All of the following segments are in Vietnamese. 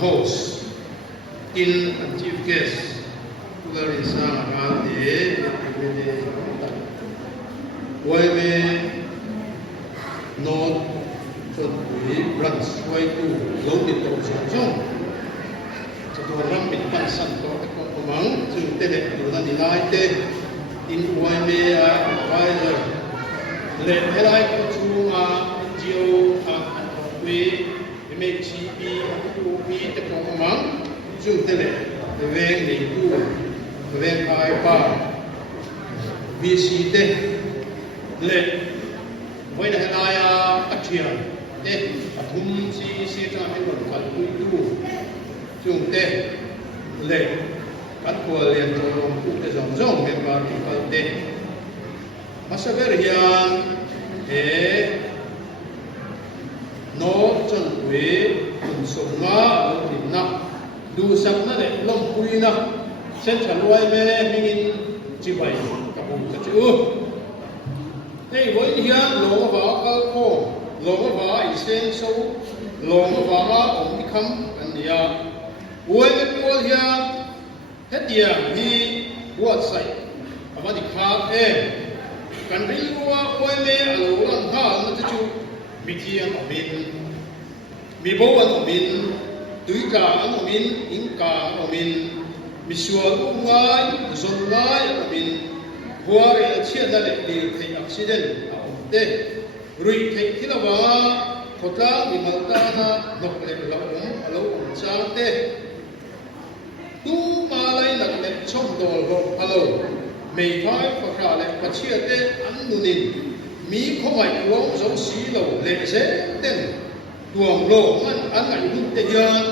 host in chief guest Larissa Hade Wame North Chonburi branch Wai Tu Lo Ti To Song Song Satu Ram Bin Pan San To Ko Komang Su Te Le Tu Na Di Lai Te in Wame advisor Le Helai Ko Chu Ma Jiu An We make GP to be the Komang Su Te Le the Wang Ni Tu Wang Ai Pa VC Te Le When I Atian, Atum Si Sita Himon Kalputu, Jungte, Le, Katpualian Tolong Puk Zong Zong, Member of De Masaverian, No John Way, Soma, Lina, Do Samna, Long Puina, Central Wayme, Mingin Jibai, Kapu. Hey, when here, long about alcohol, long about essential, long about become and ya. When it was here, head here, he was like about the car air. Can bring you up when they alone, how not to be here of min. Me bow of min, Duika of min, Inca of min, Missua Ungai, Zongai of min. Hoa re chia da le le accident de rui ke kilawa khota mi malta na nok le lo cha te tu ma lai nak le chom dol ho alo mei phai pha kha le pa chia te an nu nin mi kho mai lo zo si lo le se ten tuang lo man an ngai nu te yan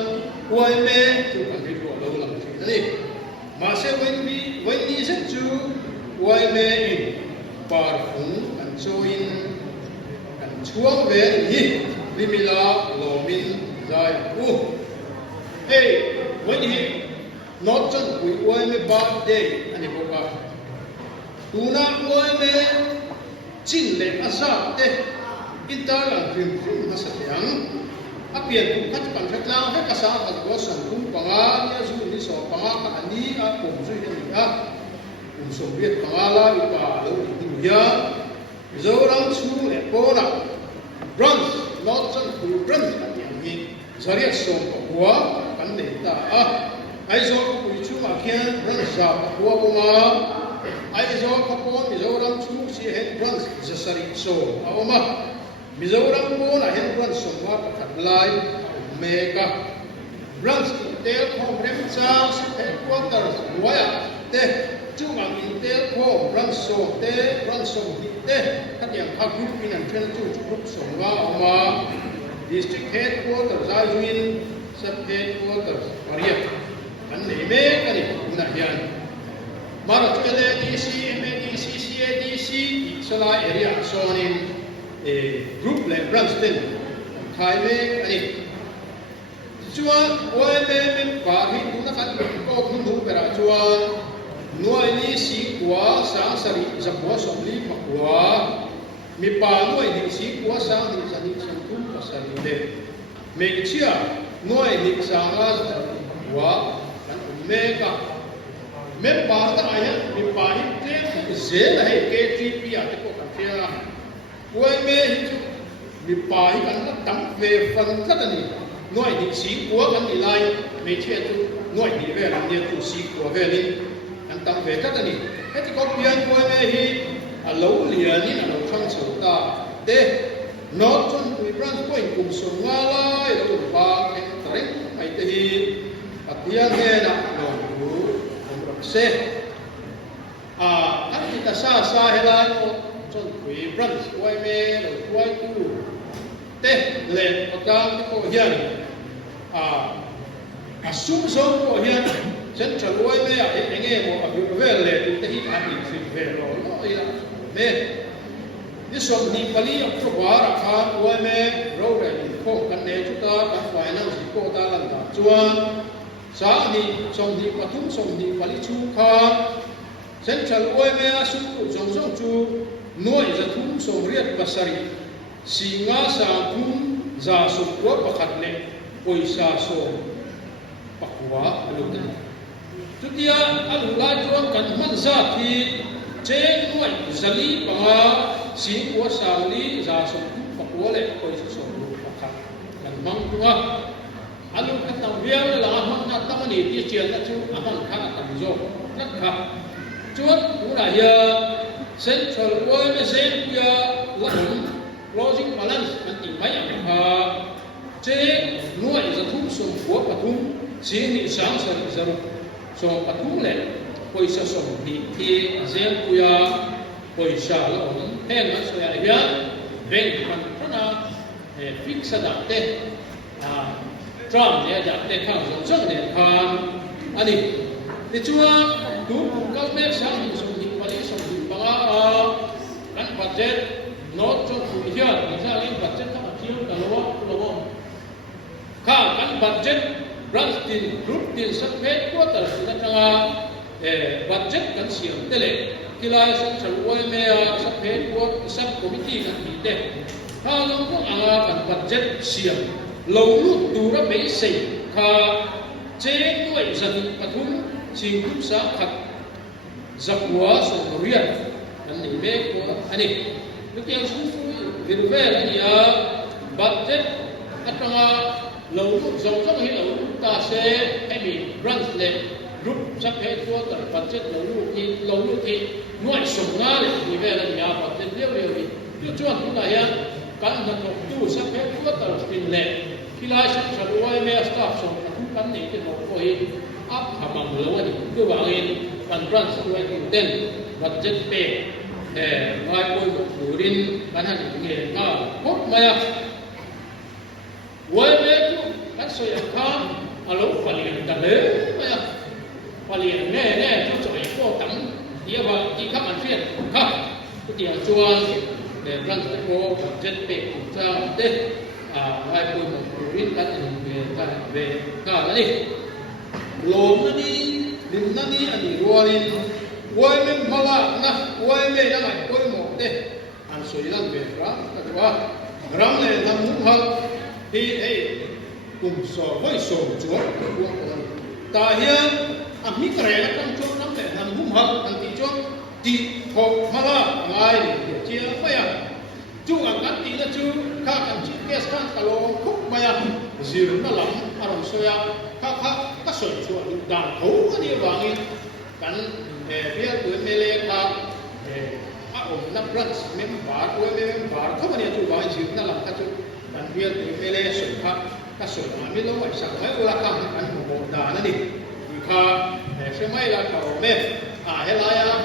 wai me tu kan ri lo lo lang chi ni ma se when ni se chu Why may in Parfum and so in and Chuang Wen Yi Limila Lomin Zai U. Hey, when he not just we why may birthday and the book. Do not why may Chin Le Asa de Intalang Film Hasayang. Apian kat pan lang he kasa at go sang kung panga ya su ni so panga ka ani a pom su ni a Soviet Kamala Ipa Luya Zoram Su Epona Bronze Northern Ku Bronze Ati Zariat Som Papua Kandeta Aizo Kuichu Makian Bronze Papua Buma Aizo Kapon Mizoram Chu Si Head Bronze Zasari So Aoma Mizoram Bona Head Bronze Somwa Katlai Mega Bronze Intel Conference Headquarters Waya Te Chungang Intel Ko Branso Te Branso Te Katyang Group in and Trend Group Songa Oma District Headquarters Ajuin Sub Headquarters Maria and Neme Kani Unahian Mara DC MDC CADC Sala area Sonin a group like Branston Kaime Kani Chua Oeme Pagi Unakan Ko Kundu Pera Chua Nuai ni si kwa sang sari zapwa somli makwa mi pa nuai ni si kwa sang ni sani santu pasari de me chia nuai ni sang as wa kan meka me pa ta aya mi pa ni te zel hai ke ti pi a ko ka tia wai me hi mi pa hi kan tam ve fan ta ni nuai ni si kwa kan ni lai me chia tu nuai ni ve ran ni tu si kwa ve ni anh tăng về các anh hết thì có biến qua đây hi lâu liền đi là lâu thăng số ta thế nó trong cái brand của anh cùng số nga lại lâu ba cái trái hay thế hi tiền nghe là nó đủ không sẽ anh kita sa hay là trong cái brand của anh lâu quay tu thế lên ở trong cái cổ hiền sum sum của hiền chân trở lui với anh nghe một ở phía về lệ thì thấy anh bị về rồi nó là mẹ đi xuống đi Bali ở chỗ quá là khá quay mẹ rồi để không cần để chúng ta cần phải năng gì cô ta làm đã chua sáng đi xong đi qua thúng xong đi Bali chu khá chân trở lui mẹ su giống giống chu nuôi ra thúng xong riết và sari xì ngã sang thúng ra sụp quá và khát lệ ôi sa so pakwa alu kan tutia alu la chuan kan man sa thi che nuai zali panga si ko sali za so pakwa le koi so lu pakha kan mang tua alu ka tang vial la hang na tamani ti chian na chu ahang kha tam zo nak kha chuan ura ya central oil zen ya la closing balance kan ti mai ha che nuai za thum so ko pathum si ni sang sa zaru so pathum le poisa so hi ti zen ya poisa la on hen na so ya ya bank kan thana fix da te Trumpเนี่ยจากในข้าวสงฆ์เนี่ยทานอันนี้ในช่วงดูก็ไม่สร้างสมดุลวันนี้สมดุลบางการบัตเจ็ตโน้ตจงคุยเยอะมีสร้างเรื่องบัตเจ็ตทั้งอาทิตย์ตลอดข้าการบัตเจ็ตรัฐดินกรุ๊ปดินสักเพศก็แต่ละจังหวะบัตเจ็ตกันเสียงเตะที่ลายสักฉลวยเมียสักเพศก็สักคอมมิตี้กันมีเตะถ้าเราพวกการบัตเจ็ตเสียงlâu lúc tu ra mấy sinh kha chế nuôi dân pathum chinh cũng sa khát giặc quá sổ riết anh đi về có anh đi lúc kia xuống về về là gì bắt chết anh trong lâu lúc giống giống như lâu lúc ta sẽ hay bị run lên rút sắp hết cho tận bắt chết lâu lúc thì nuôi sống nga để đi về là gì bắt chết liêu đi lúc trước chúng ta hiện căn thật tu sắp hết cho tận tin lệ khi lai sắp sửa quay về staff xong cũng cắn nhỉ cái một coi áp hàm bằng lỗ này cứ bảo in phần run sẽ quay tên vật chất bể ngoài coi một phụ đình bán hàng nghề hốt mà quay về chú các sợi khám lỗ phải liền cả đấy mà phải liền nghe chú chọi cô tắm đi vào đi khắp ăn phiền khắp cái tiền chuan để run sẽ cô vật chất bể cũng ra đấy ngoài coi một phụ đình bán hàng về cả đấy lốm nó đi đình nó đi anh đi qua đi quay mình mau na quay mình ra ngoài quay một đấy anh suy lăng về đó cái đó rắm này làm muốn hơn thì ấy cùng so với so chúa ta hiện anh biết cái này trong chỗ lắm để làm muốn hơn anh thì cho thì học mà là ngay để chia phải à chú anh cắt tí là chú khác anh chỉ biết khác cả lô khúc mà à dìu nó lắm anh soi à khác các sợi chuột đàn thấu cái gì vàngกันเพียตัวเมเลครับผมนับรัฐเมมบาร์ตัวเมมบาร์เขาไม่ได้ตัวว่าจีนนั่นแหละก็คือกันเพียตัวเมเลสุภาพก็สุภาพไม่รู้ว่าสั่งให้อุลาคังกันหัวโบดานั่นดิคือข้าใช่ไหมล่ะเขาเมื่อเฮลายา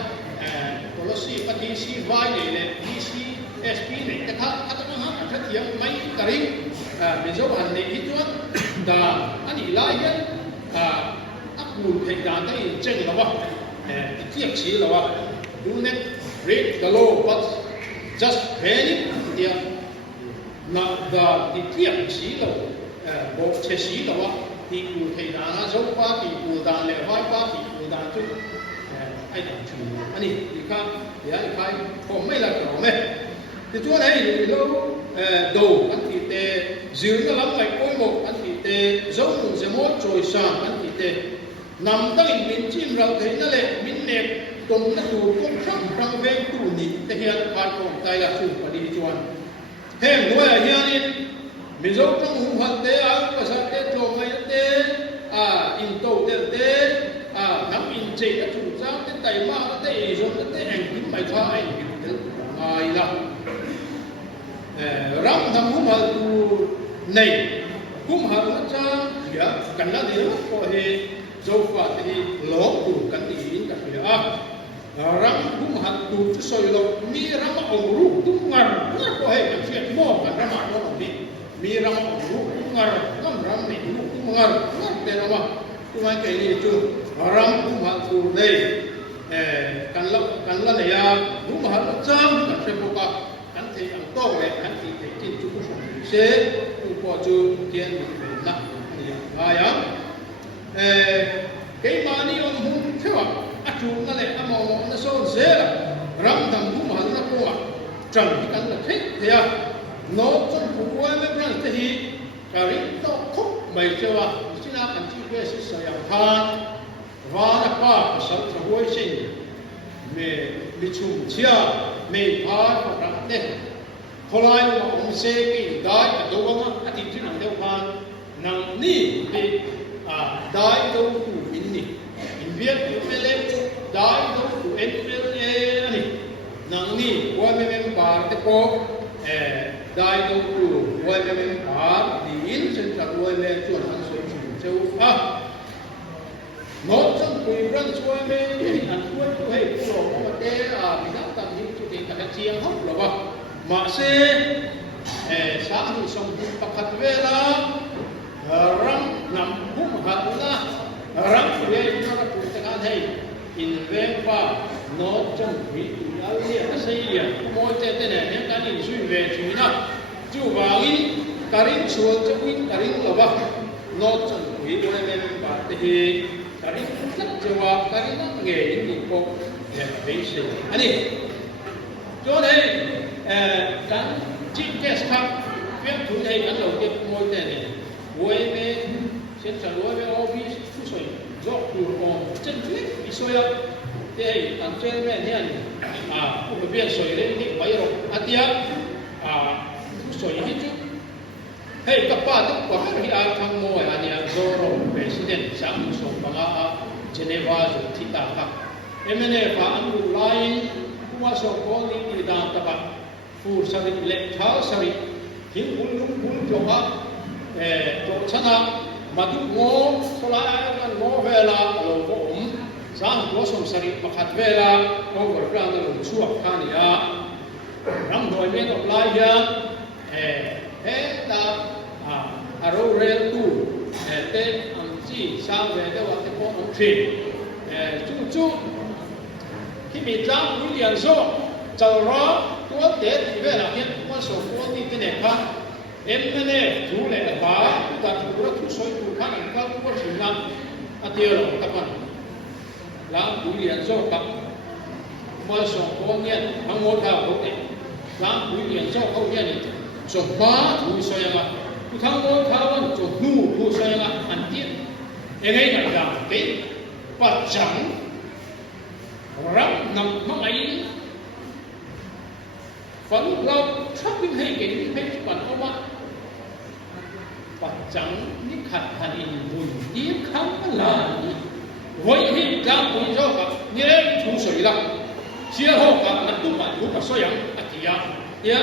ตัวละสีปฏิสีวายเนี่ยดีซีเอสพีเนี่ยแต่ถ้าต้องหาอันเทียมไม่กระดิ่งเป็นเจ้าอันนี้ที่ตัวดาอันนี้ลายเนี่ยกูเพลงการได้เจ๋งแล้ววะเทียบชี้แล้ววะดูเนี่ย read the law but just panic เดียวนับดาที่เทียบชี้แล้วบอกเชชี้แล้ววะที่กูเพลงการนะชอบป้าที่กูด่าเลี้ยไว้ป้าที่กูด่าจุดไอ้ต่างชูอันนี้ดีครับเดี๋ยวใครผมไม่ละเขาไหมที่ตัวไหนเราดูอันที่เตะยืนก็รับไปโอ้ยหมดอันที่เตะจ้องจะมดโจยสามอันที่เตะนำตั้งมินจิ้มเราเห็นนั่นแหละมินเน็บตรงนั้นดูก็ครั้งครั้งเวงตู้นี้แต่เฮียพาของใจละสุพอดีจวนแห้งด้วยเฮียนี่มิโซจงหูหันเตะอาภาษาเตะโจไม่เตะอินโตเตะเตะน้ำอินเจตะถูกจ้างเตะไตมาเตะอีจงเตะแห่งหินไม่ท้าไอ้หินเตะไงล่ะรับทำหูหันดูในหูหันนะจ้าเฮียกันนั่นเดียวก็เฮdấu quả thì lỗ đủ cắn tí cả phía răng cũng hạt đủ cho soi lộc mi răng ông rú tung ngar ngar có hệ làm chuyện mò cả răng mà nó đi mi răng ông rú tung ngar ngâm răng này rú tung ngar ngar thế nào mà chúng ai cái gì chứ răng cũng hạt đủ đây cắn là này cũng hạt nó chăm cả xem bộ cả cắn thì ăn to này cắn thì thấy chín chú cũng sống sẽ cũng có chú tiền bị về nặng vậy á cái mà đi ông hùng theo à chú nó lại à mò nó sâu dễ là rắm thầm hùng mà nó cũng à chẳng cái cắn là thích thế à nó trong phụ quay mấy lần thì cả cái nó khúc bảy châu à xin là cần chi về sự soi phan và là pa sáu châu huế sinh mê chung chia mê phá hoặc là thế hồi lại mà ông sẽ cái đại cái đâu có mà anh chỉ nằm đâu phan nằm ni bị đại đâu cũng in ni in Việt in Lê đại đâu cũng in Lê ni nằm ni qua mê pa cái cô đại đâu cũng qua mê pa đi in trên trạm qua mê chuẩn anh soi chung châu một trong quỷ rắn chuối mê anh chuối chuối hay phụ lộc mà té bị đau tầm những chủ đề cả chiang hốc là ba mà sẽ sáng đi xong bạc hạt về là răng nằm hung hạt là răng về nó là phụ tang hay in về và nó trong quỷ tụi áo liền xây liền mỗi thế này những cái gì suy về suy nào chú vào in karin suốt cho quỷ karin là ba nó trong quỷ rồi mê bà thì karin rất jawab karin ang ngayon hindi ko basic ani cho nên kan chief guest khác việc chủ đề kan đầu tiên mỗi thế này với bên hiện trạng với bên office phụ soi dọc đường còn chân tuyết bị soi up thế anh trên bên này cũng biết soi lên thì phải rồi atia phụ soi hết chứ hey kapag ko hari akhang mo ani Zoro president sang so panga Geneva so tita ka emene pa ang line kuma so ko ni da ta ba fu sari le thao sari hin ulung jo ha jo chana madu mo sola kan mo vela lo ko sang ko so sari pakhat vela ko ko ra na lo chuak khania ram doi me ko lai ya ta aro rel tu te am chi sang về đó là cái phong ông thuyền chú khi mình trang quý liền số chào rõ tôi để thì về là hiện qua số của đi cái này khác em cái này chú lệ phá ta chú rất chú soi chú khác anh các có chuyện nào tiêu rồi các bạn làm quý liền số các qua số của nhiên hàng một thao không này làm quý liền số không nhiên số phá chú soi mà thằng ngô thao anh cho nu thu soi là anh tiết em ấy là làm cái và chẳng răng nằm mắc ấy phấn lâu chắc những hay cái hay bản ông ạ và chẳng những hạt hạt in bùn điếc khám là với hình dạng của do cả như thế thu soi là chia hộ cả anh tu bản của cả soi yang anh thì ya ya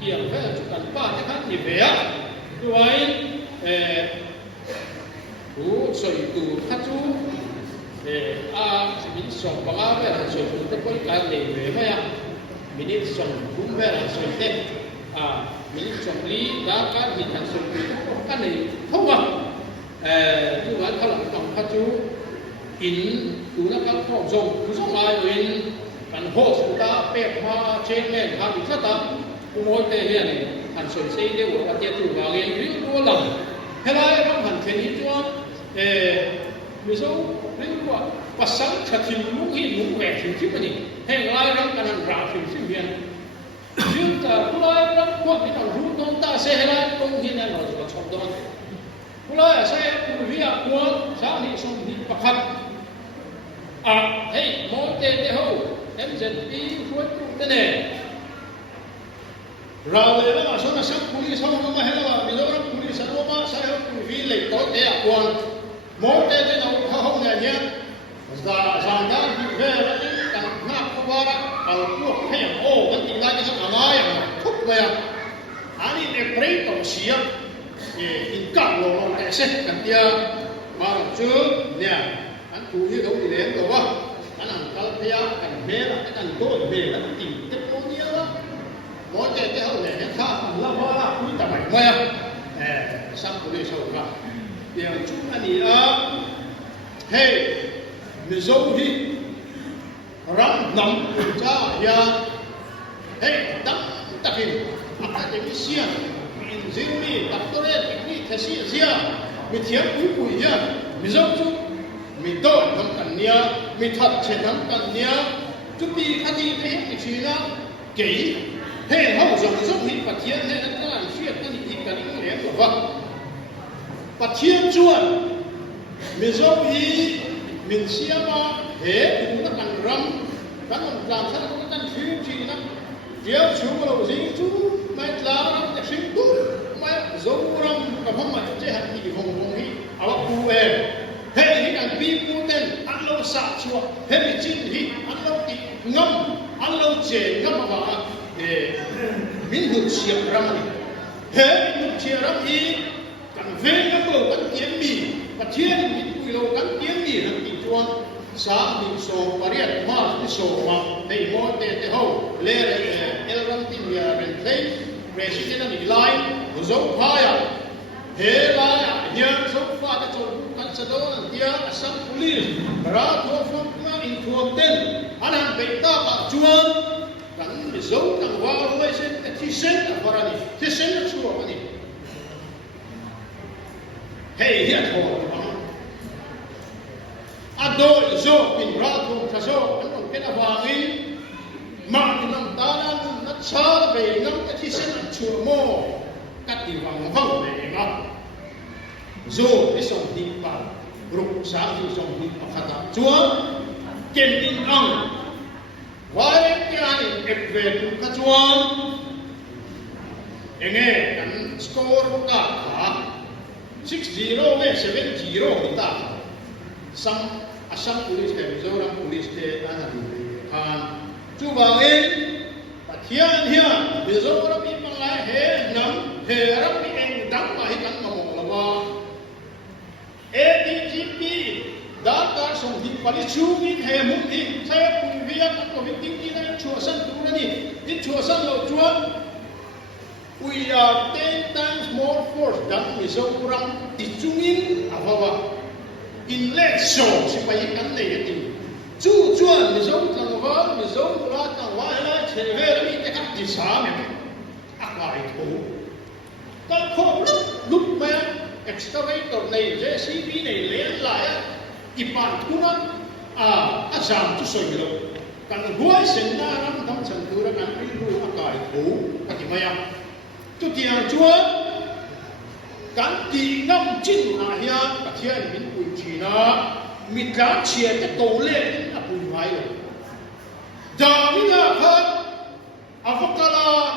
tiền phải là chúng ta ba cái khác gì về á vậy cú soi tu khát chú mình sống bằng áo về là soi tu tất cả cái này về mà ya mình đi sống cũng về là soi tết mình sống lý đã cái mình thành soi tu cái này không à chú nóiเขาหลังต้องkhát chú in tu nó các phong dùng cứ sống lại rồiกันโหสุดาเป๊ะมาเช็คแม่ทำอีกสักตากูโมยเตะเนี่ยหันสวยซีเดียวว่าเจ้าตัวเราเองวิ่งตัวหลังเฮ้ยเราหันเทนิสว่ามิโซ่เรียกว่าภาษาชัดทิ้งลุกหินลุกแหวกทิ้งที่มันนี่เฮ้ยเราเรื่องการหันราทิ้งที่เบียนยืนแต่กูเราเรื่องพวกที่เรารู้ตรงตาเสียเราตรงที่นั่นเราจะชอบตรงกูเราเสียกูวิ่งกูสามีส่งที่ประคับเฮ้ยโมเตะเฮ้ยem dân đi khuất thế này rồi là mà số là sắc kuli sau nó mà hay là mình nói kuli sau nó mà sai hơn kuli vì lấy tối thế à quan mỗi thế nào không này nhé giờ rằng đã bị về là những cái nạp không qua đó ở quốc hay ô vẫn tìm ra cái số nào mà thúc về anh đi để lấy tổng xí á thì cắt lỗ lỗ để xét cái kia mà chứ nè anh cụ như đâu thì đến rồi quá anh ăn cái kia anh mê là anh tôi mê là tìm cái món gì đó mỗi cái hậu này nó khác là hoa là quý tầm bảy mươi sang của đi sâu vào điều chúng anh đi hey mình dâu đi rắn nằm cha ya hey đắp tập hình cái xia mình dâu đi tập tôi đấy cái cái xia mình thiếp quý ya mình dâu chúng mình đôi không cần nia mình thật sẽ không cần nia chúng đi khai đi cái cái chuyện đó kỹ hệ hậu giống giống hình phát hiện hệ nó làm chuyện cái gì cần những điểm của vợ bắt thiên chuan mình dâu hi mình xia mà hệ cũng nó cần râm các mình làm sao có cái phim gì đó điều chú vào gì chú mai làm để sinh tu mai dâu râm cả phong mà chế hạt gì hồng hồng hi à bác cụ em hệ hi cần pi cụ tên ăn lâu sạ chua hệ bị chín hi ăn lâu thì ngâm ăn lâu chế ngâm mà để mình được xiêm râm này hệ mình được xiêm râm hi cần về các đồ cần kiếm mì và thiên mình quy lô cần kiếm mì là bị chuan sáng mình sổ và riết mà cái sổ mà thầy mô tê hậu lê el râm tin nhà rèn thấy president này lại dấu phai à hệ lại à nhà dấu phai cái chỗ căn sở đó tia Assam police ra thua phong mà in thua tên anh em bị ta cả chuan cần dấu cần vào với sen cái thi sen là vào này thi sen là chua vào này hey hiện hồ adoi zo pin ra thùng cha zo anh còn cái nào vàng đi mà mình làm ta nó xa về nó cái thi sinh chùa mô cắt đi vàng vàng về nó zo cái sòng đi vào rục sáng thì sòng đi vào khát chúa kiến tin ông vài cái này ép về cũng khát chúa nghe cảnh score cả 6-0 में 7-0 होता some Assam police है Mizoram police है खान चुबांगे पथियान हिया Mizoram भी मंगाए है नम है रब भी एक दम माही कन ममोलवा ADGP दाकार सोंधी परिचूमी है मुंडी saya पुनविया को victim ni na chuasan turani in chuasan lo chuan we are 10 times more force than Mizoram tichungin ahawa in let's show si pai kan nei ti chu chuan Mizoram tangwa Mizoram ra tangwa la cheve mi te kan ti sa me akai tho ka kho lúc me excavator nei JCB nei len lai ipan kuna asam tu soi lo kan huai sen na ram dam chan tu ra kan ri lu akai tho ka maya tu tiang chúa cán tì ngâm chín hà hiền và thiên mình bùi chỉ na mình cán chia cái tổ lệ là bùi mai rồi giờ mình là hơn avocado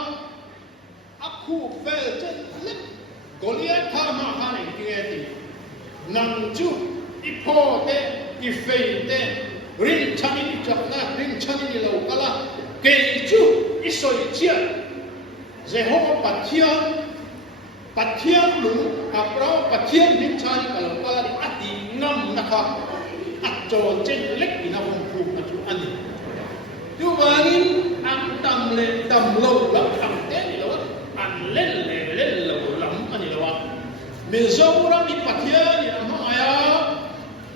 aku về chân lết Goliath tham mà hai này kia thì nằm chú ipo te ifei te rin chani chọc na rin chani lâu kala kê chú isoi chia Jehovah pathian lu aprau pathian din chani kalau kala di ati ngam nakha atjo chen lek ina hom phu na chu ani tu bangin am tam lo la am te ni lo an len lo lam ani lo Mizoram ni pathian ni amaya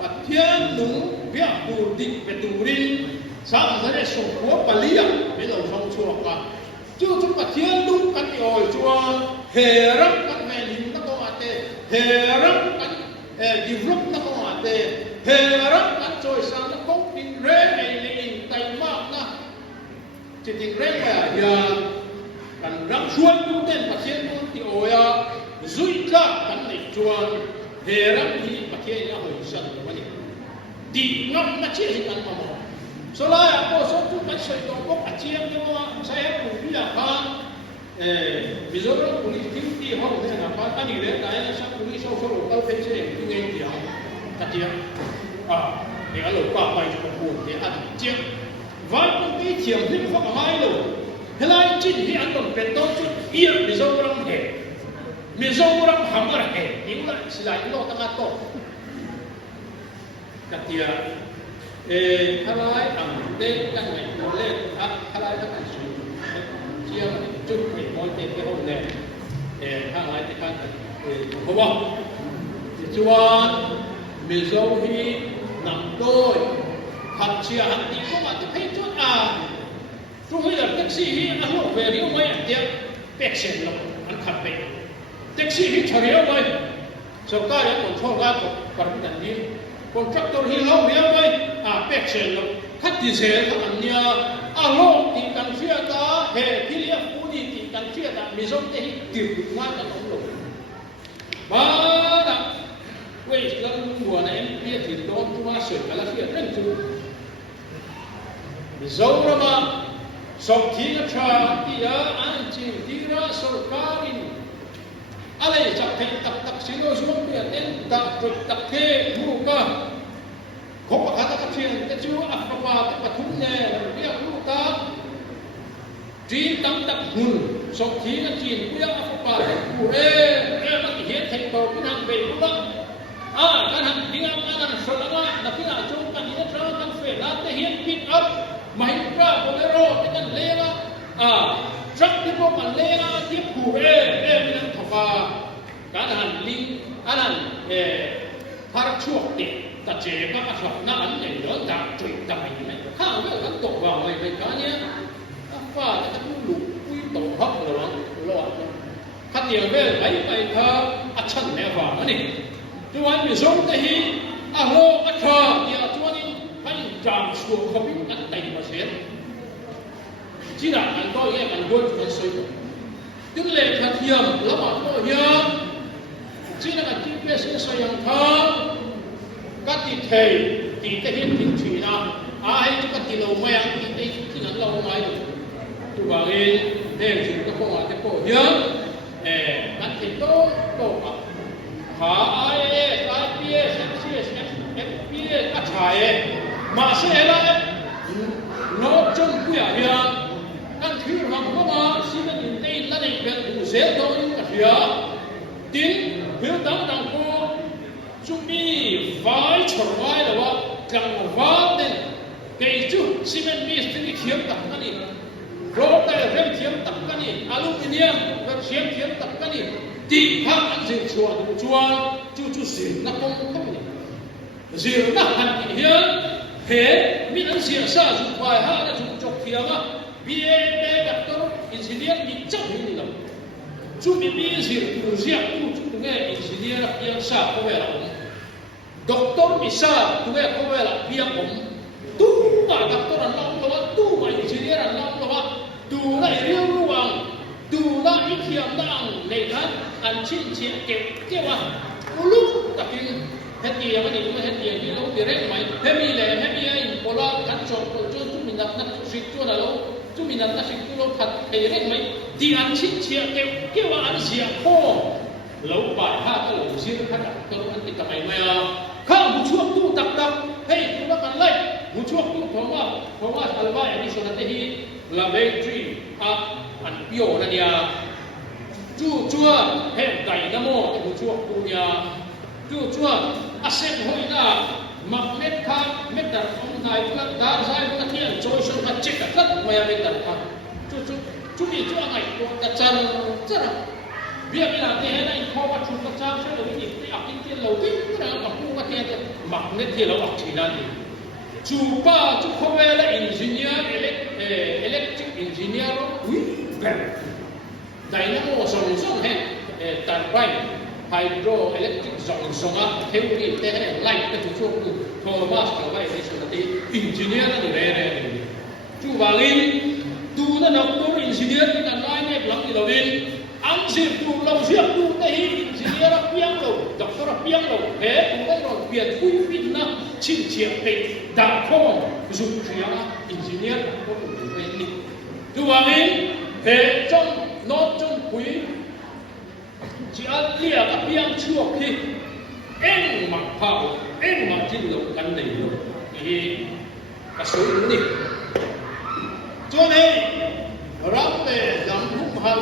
pathian lu bia bu dik beturin sa ngare so ko palia be lo phong chuak ka chú bắt thiên đúng cắn ỏi chua hề rắc cắn về lính nó có ate hề rắc cắn đi rút nó có ate hề rắc cắn trôi sang nó không tin rê này lên tay mát na chỉ tin rê là giờ cắn rắc xuân cũng tên bắt thiên đúng thì ỏi duy cả cắn này chua hề rắc thì bắt thiên nó hồi sân vậy đi ngâm nó chỉ cắn mà mò so la ya ko so tu kan so to ko achiam ni mo saya ku ya ka Mizoram police duty ho ne na pa ta ni le ta ya sa police so so ka pe che tu nge ti ha ta ti ni a lo pa pai ko ku ni a ti va ko ti chiam ni ko mai lo helai chin hi an don pe to chu ia Mizoram he Mizoram hamar he ni la silai lo ta ka to ta ti halai ang tên các ngành nó lên halai các ngành số chia chút mình mỗi tên cái hôm này halai thì các không không thì chuan Mizoram nằm đôi thật chia hắn thì có mà thấy chút tôi bây giờ taxi hi anh lộ về điếu mấy anh tiếc bẹt sen lắm anh khát bẹt taxi hi chờ điếu mấy sau cái đấy còn cho ra còn nhận đi contractor hi lâu điếu mấy bẹt sen lắm khát thì sen thằng anh nia lộ thì cần phía ta hệ thì liệp phú đi thì cần phía ta Mizoram thì tiêu cực ngay cả tổng lộ ba quay lần mùa này em biết thì đón chúng ta sửa cả là việc rất chú dấu ra mà sọc thi nó tra thì anh chỉ đi ra sổ cá đi alay chắc thấy tập xin lỗi xuống biển đến tập kê mua cả không có khả năng chuyện cái chú áp vào cái mặt thùng nè biết mua ta chỉ tâm tập hùn sọc thi nó chỉ biết áp vào cái cụ nó chỉ hiện thành tàu cái hàng về cũng đó cái hàng đi ngang cái hàng sờ là cái nào chung cái gì đó cái phải là cái hiện pick up máy ra bolero cái lê đó rất cái bộ bản lê tiếp cụ mình đang thọc vào cái hàng linh cái hàng phát chuộc đi ta chế các cái học nó ảnh này nó đã truyền tải này khác với các tổ vào này cái nhé và cái lũ quy tổ hấp rồi đó phát hiện về lấy bài thơ chân này vào cái này chúng anh bị giống cái gì lô thơ thì chúng anh phải giảm xuống không biết anh tay mà xét chỉ là anh tôi nghe anh tôi chúng soi tiếng lệ phát hiện là mà tôi nhớ chỉ là cái GPS soi yang thơ các thầy thì cái hiện hình thủy nào ai các thì lâu mai thì cái thì ngắn lâu mai tụi bà nghe để chúng ta không cái cổ nhớ các thì tốt IAS, IPS, FCS, FPS các thầy mà sẽ là nó trong quy hoạch các thứ hàng có mà xin mình đây là để việc đủ dễ thôi các thứ tiếng hiếu đắng đằng cô chúng đi vai trở vai là what càng vào đến cái chú cement mix thì khiếm tập cái này rồi tại rem khiếm tập cái này aluminium rem khiếm tập cái này thì khác anh dừng chùa chú dừng nó không dừng nó hẳn thì hiếm thế mình anh dừng sa dùng vài ha là dùng chọc thiếm á BA doctor engineer bị chấp hình nào chú bị dừng từ riêng chú nghe engineer yang sa có vẻ là doctor bisa tu ya ko la biang om tu ba doctor an long lo tu ma engineer an long lo tu la riu ruang tu la ikhiam dang nei than an chin chi ke wa ulu takin heti ya ni ko heti ya ni lo direct mai hemi le hemi ai pola kan chon ko chu min na sik tu na lo chu min na sik tu lo phat direct mai di an chin chi ke wa an sia ko lo bài ha cái lo sia ka ka lo an ti ta mai maiข้าผู้ช่วยตู้ตักตักให้คุณละกันเลยผู้ช่วยตู้เพราะว่าอัลบาอันนี้ส่วนนั้นที่ลาเบทรีอันเปียวนั่นเนี่ยจู่จั่วให้ไก่น้ำโม่ผู้ช่วยตู้เนี่ยจู่จั่วอาเซนหอยน่ะมักเม็ดข้าเม็ดดัดของนายพลัดดาร์ไซพลัดเนี่ยโจยชนมาเจ็ดกัดมาเม็ดดัดข้าจู่นี่จั่วไงตัวกระจันจ้ะเบี้ยไม่หลับเนี่ยนะอีกข้อวัดชุดกระจันใช่หรือไม่อีกไม่อยากกินเตี้ยเราวิ่งก็ได้กับผู้ว่าเตี้ยมักเม็ดเตี้ยเราออกทีนั้นจู่ป้าจู่เขาเวลาอินจิเนียร์อิเล็กทริกอินจิเนียร์วิ่งแบบไดนาโมส่งให้ตัดไปไฮโดรอิเล็กทริกส่งเทวรีเตะให้ไล่ก็จู่ช่วงโทมัสกับไว้ในส่วนที่อินจิเนียร์นั่นเองจู่บาลีดูนั่นนักตัวอินจิเนียร์ที่นั่นไล่เนี่ยหลังที่เราเองอันสิบเราเสียบดูแต่ที่อินจิเนียร์เพียงเราด็อกเตอร์เพียงเราเฮ้ดูได้เราเปลี่ยนคุยวินนะชินเชียเป็นดาวโคงสุดที่ยังอินจิเนียร์ก็ดูเป็นนี่ดูว่านี้เฮ้จงโน้ตจงคุยที่อันเลี้ยกับเพียงชั่วที่เอ็งมักพาเอ็งมักที่เรากันในเราที่กระสุนนี่จนให้รับแต่ยังรุ่มหัน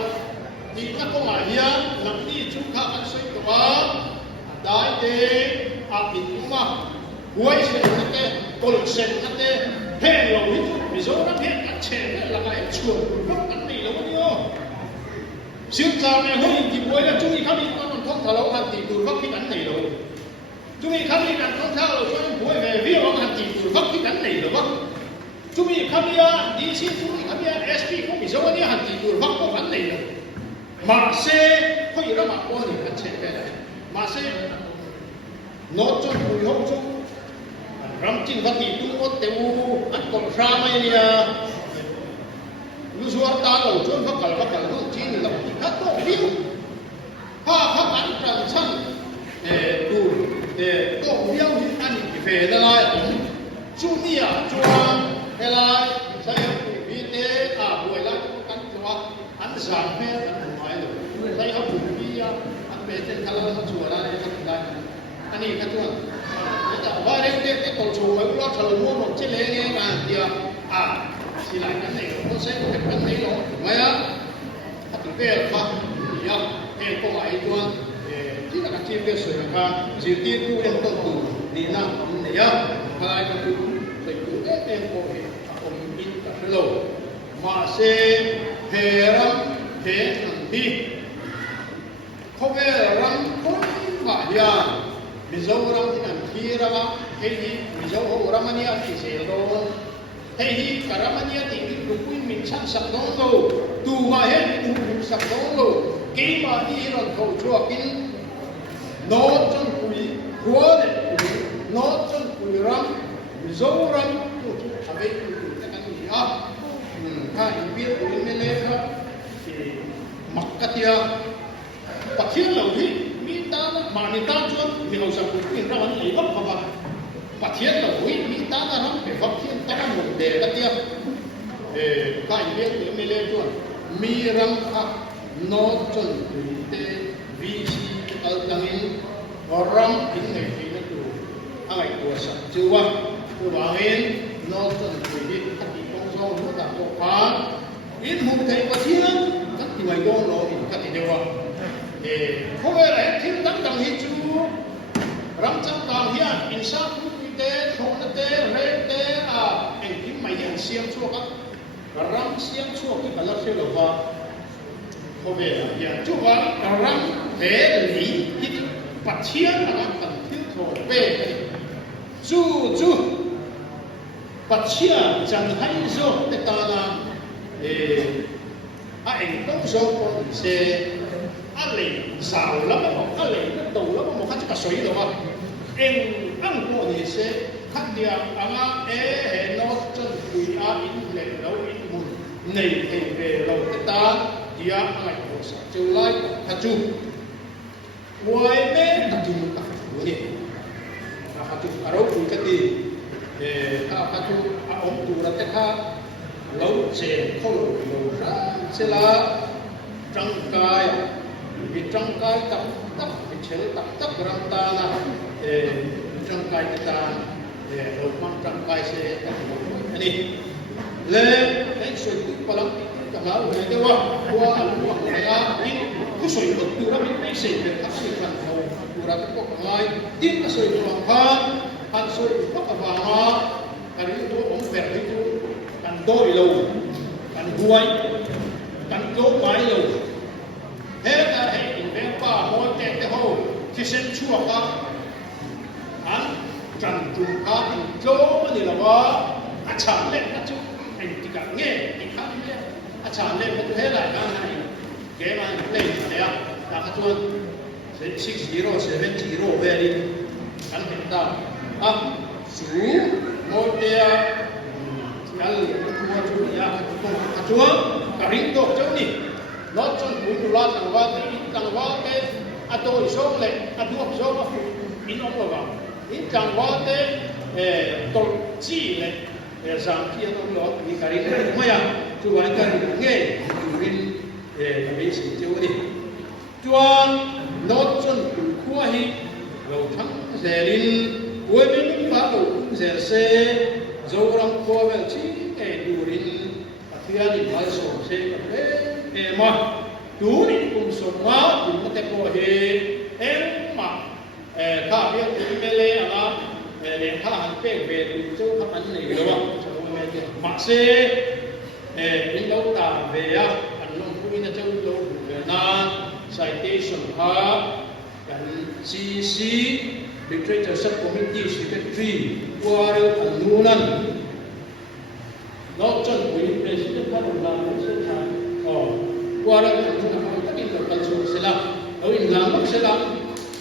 ที่นักก็มาเฮียหลังที่ชุกข้าอันสวยตัวได้เดอาบิดมาหวยเสียนั่นเองกลเซนนั่นเองเพ่เราหิทุมิโซนั่นเองกัดเชนนั่นละไงชวนพวกกันนี่เราไม่ยอมสิ่งจากเนี่ยเฮ้ยที่หวยแล้วจุ่มอีกครั้งนี้มันท้องทะเลาะกันตีดูพวกที่กันนี่เราจุ่มอีกครั้งนี้นั่นท้องเท้าเราช่วยหวยแม่พี่เรากันตีดูพวกที่กันนี่เราจุ่มอีกครั้งนี้ดีซีจุ่มอีกครั้งนี้เอสพีพวกมิโซนี่หันตีดูพวกกันนี่เรามาเซ่เขาอยู่ระหว่างคนหนึ่งกันเช่นกันมาเซ่โน้ตจนคุยห้องจงรำจิ้งพัดตีตุ้งวัดเตวูอันกองชาไม่เนี่ยรู้สึกว่าตาเราจนพักกันต้องจีนเราถ้าต้องดิ้วถ้าพักกันกันช่างดู phê đó lại chú mi chuan hay là sai học vi tế buổi lại cũng cắn cho anh giảm phê anh nói rồi sai học vi anh về trên khá là chùa ra đây các đại anh ấy các chuan và đây cái tổ chùa ấy nó thật là mua một chiếc lễ nghe mà thì chỉ lại cái này nó sẽ một cái này nó vậy á thì về mà thì cái câu hỏi chuan chỉ là cái chi phí sửa ra chỉ tiêu thu em tôi tụ đi nào này á và cái tụ phải tụ em có thể ông in cả lô mà sẽ hệ thằng đi không về răng không phải ya mình giàu răng thì làm kia ra cái gì mình giàu hồ răng anh thì sẽ lo hay hi cả răng anh thì mình cũng mình sẵn sàng nó rồi tụ mà hết tụ mình sẵn nó rồi cái mà đi rồi khẩu chua kinh nó chân quỷ quá đấy nó chân quỷ răng dấu răng tụ tụ ở đây tụ cái gì hai biết của mình lên đó thì mặc cái tia bạc thiên lâu đi mi ta mà ni ta chuan mi hậu sang cũng ra vẫn lấy bắp vào bạc thiên lâu đi mi ta là nó phải bạc thiên ta một đề cái tia hai biết của mình lên chuan mi răng nó chân quỷ tê vi si al tangin orang ini ini tu angai kuasa cuba cubain nonton ini hati kosong itu tak apa ini mungkin pasien kan tinggal golo ini kan dewa kau berada di tengah hiju rancang tahian insaf kita thong te rete engkim mai yang siam chuak ram siam chuak kita kalau siapa kau berada yang cuba ram li itu bát thiên là làm cần thiết thổ về chú bát thiên chẳng hay do người ta là anh cũng do con xe lấy xào lắm mà lấy nó đầu lắm mà khách cả suy đâu em ăn qua thì sẽ khách đi ăn nó chân quỳ in lệ đâu in mùn này thì về đâu người ta đi ăn ngày của sao chiều lại thật chú ngoài bên tập trung các vấn đề, tập trung ở đâu cũng cái gì, tập trung ở ông chủ là cái khác, lâu chèn không lâu ra sẽ là trăng cài, vì trăng cài tập vì chế tập răng ta là trăng cài ta, đầu mang trăng cài sẽ tập cái này, lên cái sự bất lắm cả là người ta qua anh này cái sợi bột từ đó mình xây dựng các sự hoàn hảo từ đó cái cuộc ngày tin cái sợi hoàn hảo han sợi bất cả vàng cái đó ông vẹt cái đó cần đôi lâu cần huay cần cố mãi lâu hết là hệ in vẽ ba mỗi cái hồ thì sẽ chua cả anh trần trung cá thì chỗ mà thì là có chẳng lẽ cái chỗ anh chỉ cả nghe thì khác nghe chẳng lẽ một thế lại cái này cái mà lên này là các chuan 6070 về đi anh hiện ta số một tia ăn mua chú ya các chuan cả rinh tổ châu đi nó trong buổi du lịch tăng qua cái tôi số lệ tôi số mà in ông rồi in tăng qua cái tổ chi lệ giảm chi ông rồi thì cả rinh mà ya chú anh cái nghe rinh bây giờ tiêu đi chuan nó chân khua hi đầu tháng rẻ đi cuối bên phá đầu rẻ xe dầu rong qua về chỉ để đủ đi thì anh đi买手xe mà đủ đi cùng số má thì nó sẽ có hệ em mà thà biết cái mê lê à để thà hắn về từ chỗ thằng anh này rồi mà xe đến đâu ta về á in a châu lô na citation ha kan CC Literature Subcommittee Secretary Warel Anunan nó chân quý president các đồng làm cũng sẽ là Warel Anunan tất nhiên là cần sự sẽ làm ở in làm cũng sẽ làm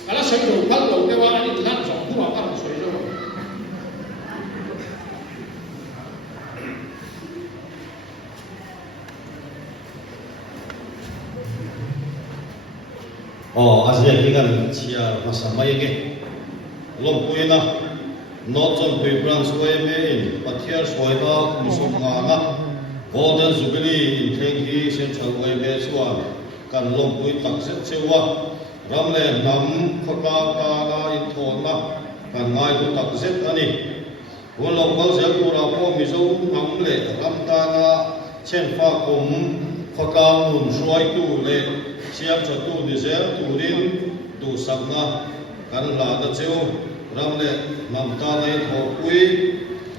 cả là sợi đầu phát đầu cái qua anh làm rõ thu vào các sợi rồi Asia kigan chia masamayege lompuena nó trong quỷ branch quay mấy bắt thiệt xoay đó một số ngã Golden Jubilee in theng hi central way me chuan kan long pui tak set chewa ramle nam khaka ka na in thon na kan ngai tu tak set ani won lo ko se pura po mi zo nam le ram ta na chen fa kum khaka mun suai tu le siam cha tu ni se tu rin tu sabna kan la da cheu ramle nam ta nei tho pui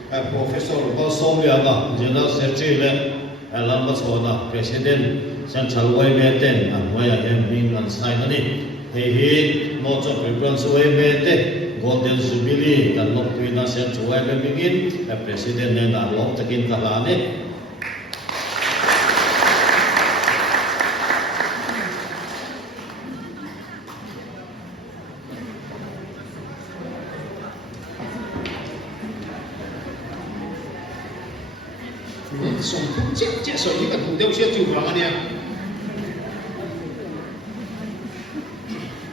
Professor Balsomiana, General Secretary, Alan Basona, President, Central Way Meten, and Waya Hemming and Sinani. He notes of Preference Way Mete, Golden Jubilee, and Lokwina Central Way Mingin, a President and a lot of Kalane. sống chết sợi những cái thủ tiêu chết chịu vào anh em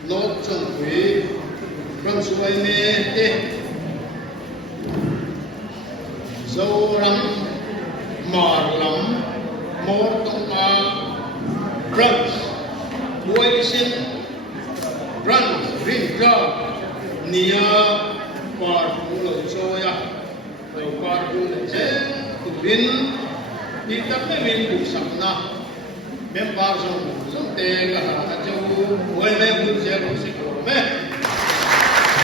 nó chuẩn bị răng suy mê tê dâu răng mờ lắm mốt tông ma răng quay xin răng rinh ra nia qua phụ lợi cho ya rồi qua phụ lợi chế bin di tapme bin bu sapna member zong te ka ha jo we me bu je ro se ko me